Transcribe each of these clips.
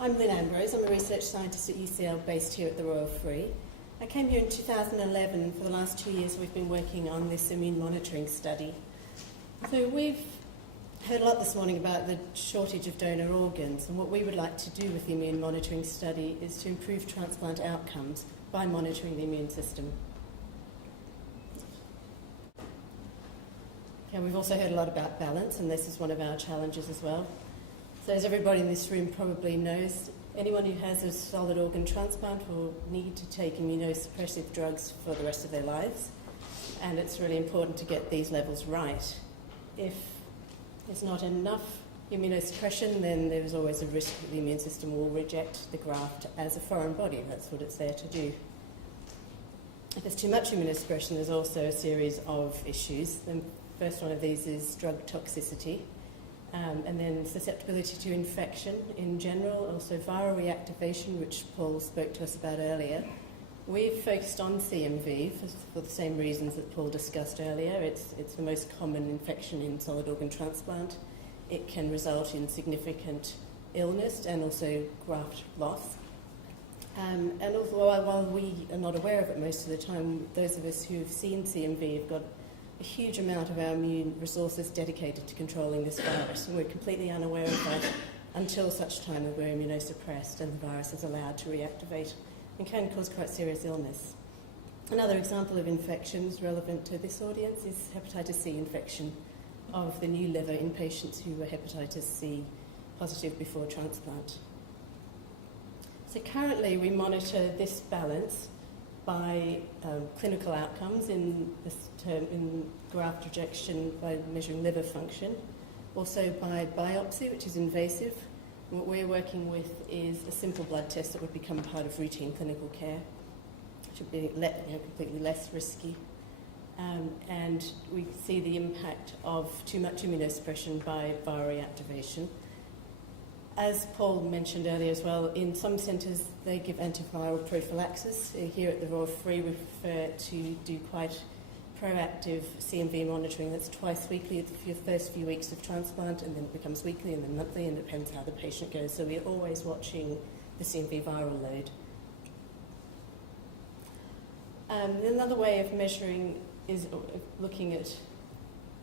I'm Lynn Ambrose. I'm a research scientist at UCL based here at the Royal Free. I came here in 2011. For the last 2 years we've been working on this immune monitoring study. So we've heard a lot this morning about the shortage of donor organs, and what we would like to do with the immune monitoring study is to improve transplant outcomes by monitoring the immune system. Okay, we've also heard a lot about balance, and this is one of our challenges as well. So as everybody in this room probably knows, anyone who has a solid organ transplant will need to take immunosuppressive drugs for the rest of their lives, and it's really important to get these levels right. If there's not enough immunosuppression, then there's always a risk that the immune system will reject the graft as a foreign body. That's what it's there to do. If there's too much immunosuppression, there's also a series of issues. The first one of these is drug toxicity. And then susceptibility to infection in general, also viral reactivation, which Paul spoke to us about earlier. We've focused on CMV for the same reasons that Paul discussed earlier. It's the most common infection in solid organ transplant. It can result in significant illness and also graft loss. And although while we are not aware of it most of the time, those of us who've seen CMV have got a huge amount of our immune resources dedicated to controlling this virus, and we're completely unaware of that until such time that we're immunosuppressed and the virus is allowed to reactivate and can cause quite serious illness. Another example of infections relevant to this audience is hepatitis C infection of the new liver in patients who were hepatitis C positive before transplant. So currently we monitor this balance by clinical outcomes in graft rejection by measuring liver function, also by biopsy, which is invasive. And what we're working with is a simple blood test that would become part of routine clinical care, which would be completely less risky. And we see the impact of too much immunosuppression by viral reactivation. As Paul mentioned earlier as well, in some centres they give antiviral prophylaxis. Here at the Royal Free we prefer to do quite proactive CMV monitoring. That's twice weekly for your first few weeks of transplant, and then it becomes weekly and then monthly, and it depends how the patient goes. So we're always watching the CMV viral load. Another way of measuring is looking at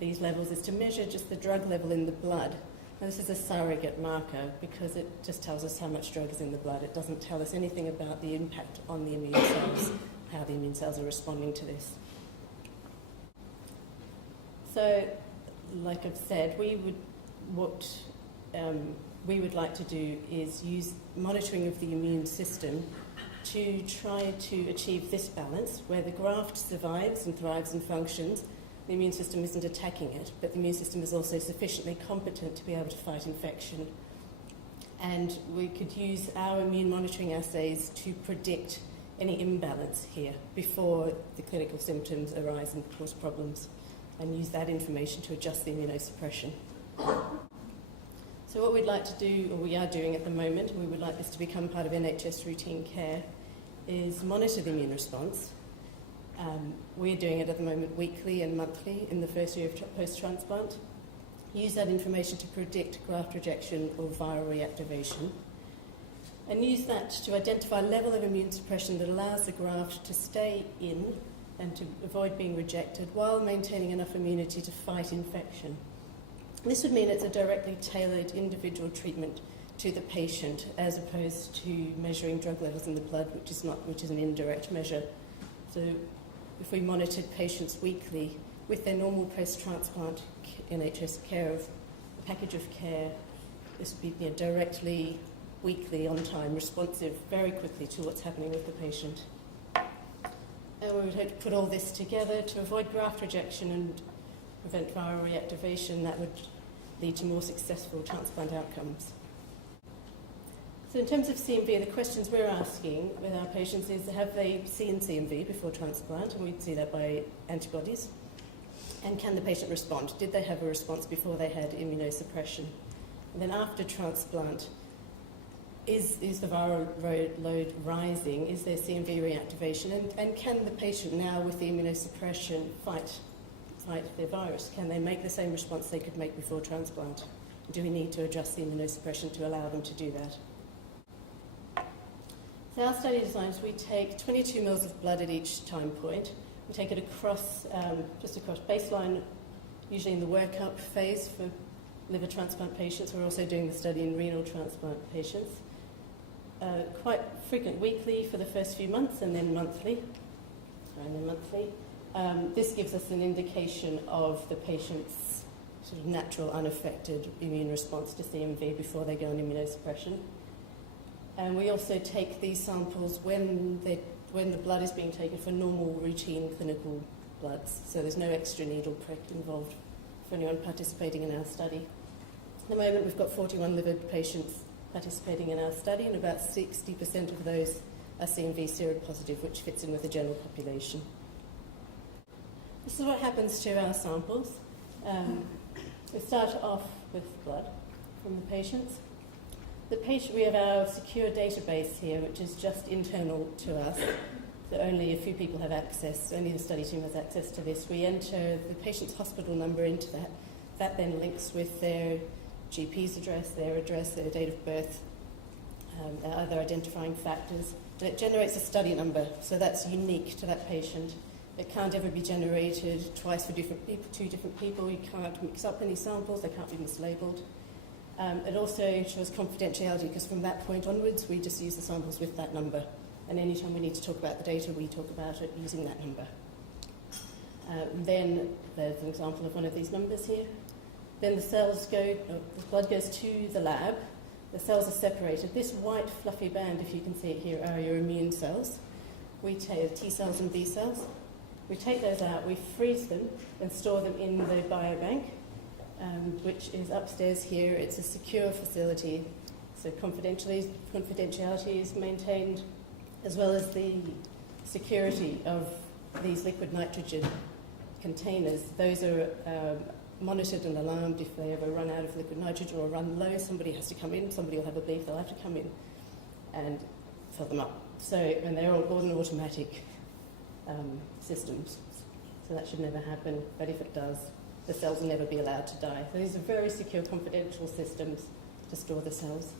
these levels is to measure just the drug level in the blood. Now, this is a surrogate marker because it just tells us how much drug is in the blood. It doesn't tell us anything about the impact on the immune cells, how the immune cells are responding to this. So, like I've said, what we would like to do is use monitoring of the immune system to try to achieve this balance where the graft survives and thrives and functions. The immune system isn't attacking it, but the immune system is also sufficiently competent to be able to fight infection. And we could use our immune monitoring assays to predict any imbalance here before the clinical symptoms arise and cause problems, and use that information to adjust the immunosuppression. So what we'd like to do, or we are doing at the moment, and we would like this to become part of NHS routine care, is monitor the immune response. We're doing it at the moment weekly and monthly in the first year of post-transplant. Use that information to predict graft rejection or viral reactivation, and use that to identify a level of immune suppression that allows the graft to stay in and to avoid being rejected while maintaining enough immunity to fight infection. This would mean it's a directly tailored individual treatment to the patient as opposed to measuring drug levels in the blood, which is an indirect measure. So if we monitored patients weekly with their normal post-transplant NHS care of a package of care, this would be directly, weekly, on time, responsive very quickly to what's happening with the patient. And we would hope to put all this together to avoid graft rejection and prevent viral reactivation. That would lead to more successful transplant outcomes. So in terms of CMV, the questions we're asking with our patients is, have they seen CMV before transplant? And we'd see that by antibodies. And can the patient respond? Did they have a response before they had immunosuppression? And then after transplant, is the viral load rising? Is there CMV reactivation? And can the patient now, with the immunosuppression, fight their virus? Can they make the same response they could make before transplant? Do we need to adjust the immunosuppression to allow them to do that? So our study designs, we take 22 mils of blood at each time point. We take it across, just across baseline, usually in the workup phase for liver transplant patients. We're also doing the study in renal transplant patients. Quite frequent, weekly for the first few months, and then monthly. This gives us an indication of the patient's sort of natural, unaffected immune response to CMV before they go on immunosuppression. And we also take these samples when the blood is being taken for normal, routine clinical bloods. So there's no extra needle prick involved for anyone participating in our study. At the moment, we've got 41 liver patients participating in our study, and about 60% of those are CMV seropositive, which fits in with the general population. This is what happens to our samples. We start off with blood from the patients. We have our secure database here, which is just internal to us. So only a few people have access, only the study team has access to this. We enter the patient's hospital number into that. That then links with their GP's address, their date of birth, other identifying factors. And it generates a study number, so that's unique to that patient. It can't ever be generated twice for different people, two different people. You can't mix up any samples, they can't be mislabeled. It also shows confidentiality, because from that point onwards, we just use the samples with that number. And anytime we need to talk about the data, we talk about it using that number. Then there's an example of one of these numbers here. Then the blood goes to the lab. The cells are separated. This white fluffy band, if you can see it here, are your immune cells. We take T cells and B cells. We take those out, we freeze them and store them in the biobank, which is upstairs here. It's a secure facility, so confidentiality is maintained, as well as the security of these liquid nitrogen containers. Those are monitored and alarmed if they ever run out of liquid nitrogen or run low. Somebody has to come in, somebody will have a beep, they'll have to come in and fill them up. So, and they're all an automatic systems, so that should never happen, but if it does, the cells will never be allowed to die. So these are very secure, confidential systems to store the cells.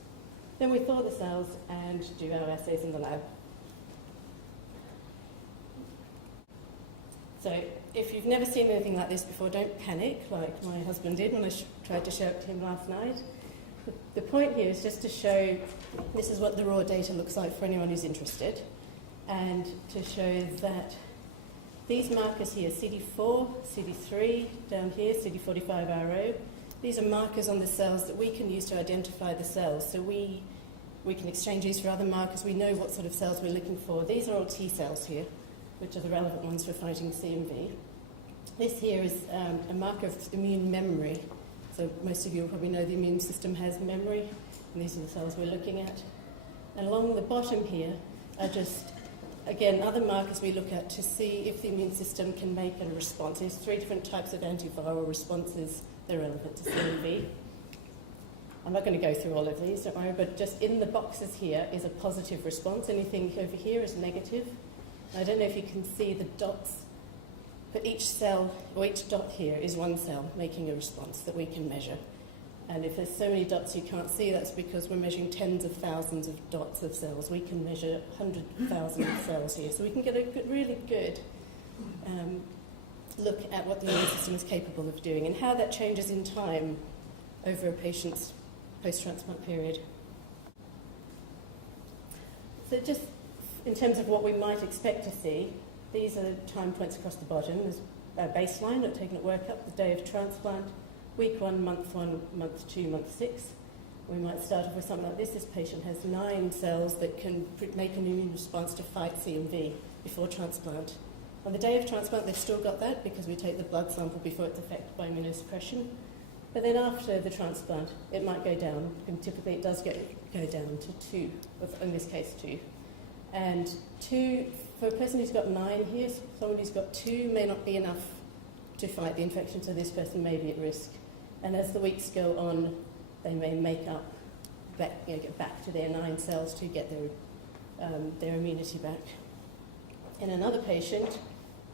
Then we thaw the cells and do our assays in the lab. So if you've never seen anything like this before, don't panic like my husband did when I tried to show it to him last night. The point here is just to show this is what the raw data looks like for anyone who's interested, and to show that these markers here, CD4, CD3, down here, CD45RO, these are markers on the cells that we can use to identify the cells. So we can exchange these for other markers. We know what sort of cells we're looking for. These are all T cells here, which are the relevant ones for fighting CMV. This here is a marker of immune memory. So most of you will probably know the immune system has memory, and these are the cells we're looking at. And along the bottom here are just, again, other markers we look at to see if the immune system can make a response. There's 3 different types of antiviral responses that are relevant to CMV. I'm not going to go through all of these, don't worry, but just in the boxes here is a positive response. Anything over here is negative. I don't know if you can see the dots, but each cell, or each dot here is one cell making a response that we can measure. And if there's so many dots you can't see, that's because we're measuring tens of thousands of dots of cells. We can measure 100,000 cells here. So we can get a really good look at what the immune system is capable of doing and how that changes in time over a patient's post-transplant period. So just in terms of what we might expect to see, these are time points across the bottom. There's a baseline, taken at workup, the day of transplant, week 1, month 2, month 6. We might start off with something like this. This patient has 9 cells that can make an immune response to fight CMV before transplant. On the day of transplant, they've still got that because we take the blood sample before it's affected by immunosuppression. But then after the transplant, it might go down, and typically it does go down to 2, in this case 2. And 2, for a person who's got 9 here, someone who's got 2 may not be enough to fight the infection, so this person may be at risk. And as the weeks go on, they may make up, get back to their 9 cells to get their immunity back. In another patient,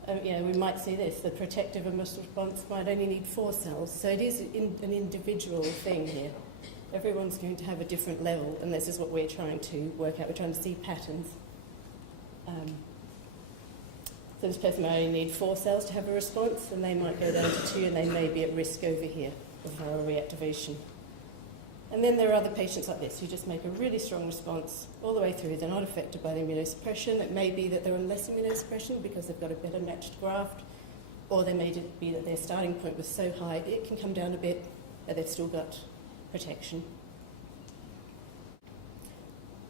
we might see this, the protective immune response might only need 4 cells. So it is an individual thing here. Everyone's going to have a different level, and this is what we're trying to work out. We're trying to see patterns. So this person may only need 4 cells to have a response, and they might go down to 2, and they may be at risk over here of viral reactivation. And then there are other patients like this who just make a really strong response all the way through. They're not affected by the immunosuppression. It may be that they're on less immunosuppression because they've got a better matched graft, or they may be that their starting point was so high it can come down a bit, but they've still got protection.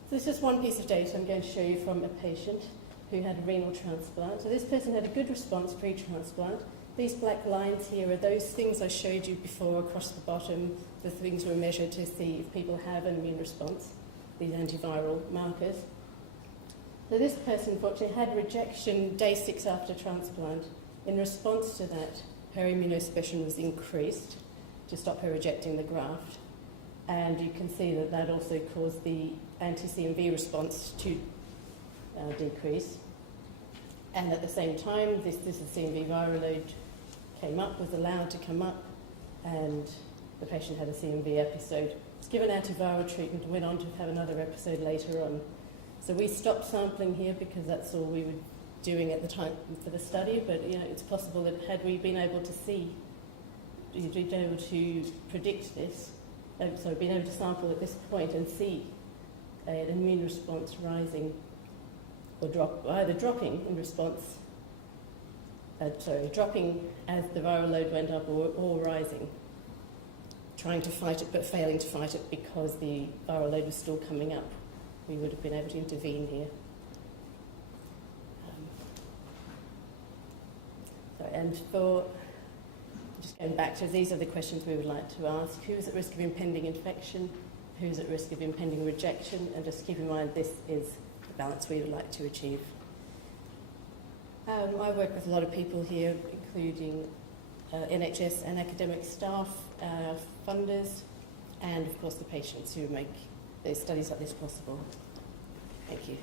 So this is one piece of data I'm going to show you from a patient who had a renal transplant. So this person had a good response pre-transplant. These black lines here are those things I showed you before across the bottom, the things we measure to see if people have an immune response, these antiviral markers. So this person, unfortunately, had rejection day 6 after transplant. In response to that, her immunosuppression was increased to stop her rejecting the graft. And you can see that that also caused the anti-CMV response to decrease. And at the same time, this is CMV viral load came up, was allowed to come up, and the patient had a CMV episode. Was given antiviral treatment and went on to have another episode later on. So we stopped sampling here because that's all we were doing at the time for the study, but it's possible that had we been able to see, we'd been able to predict this, been able to sample at this point and see an immune response rising or either dropping in response, dropping as the viral load went up or rising, trying to fight it but failing to fight it because the viral load was still coming up. We would have been able to intervene here. And for, just going back to, these are the questions we would like to ask. Who is at risk of impending infection? Who's at risk of impending rejection? And just keep in mind, this is the balance we would like to achieve. I work with a lot of people here, including NHS and academic staff, funders, and of course the patients who make these studies like this possible. Thank you.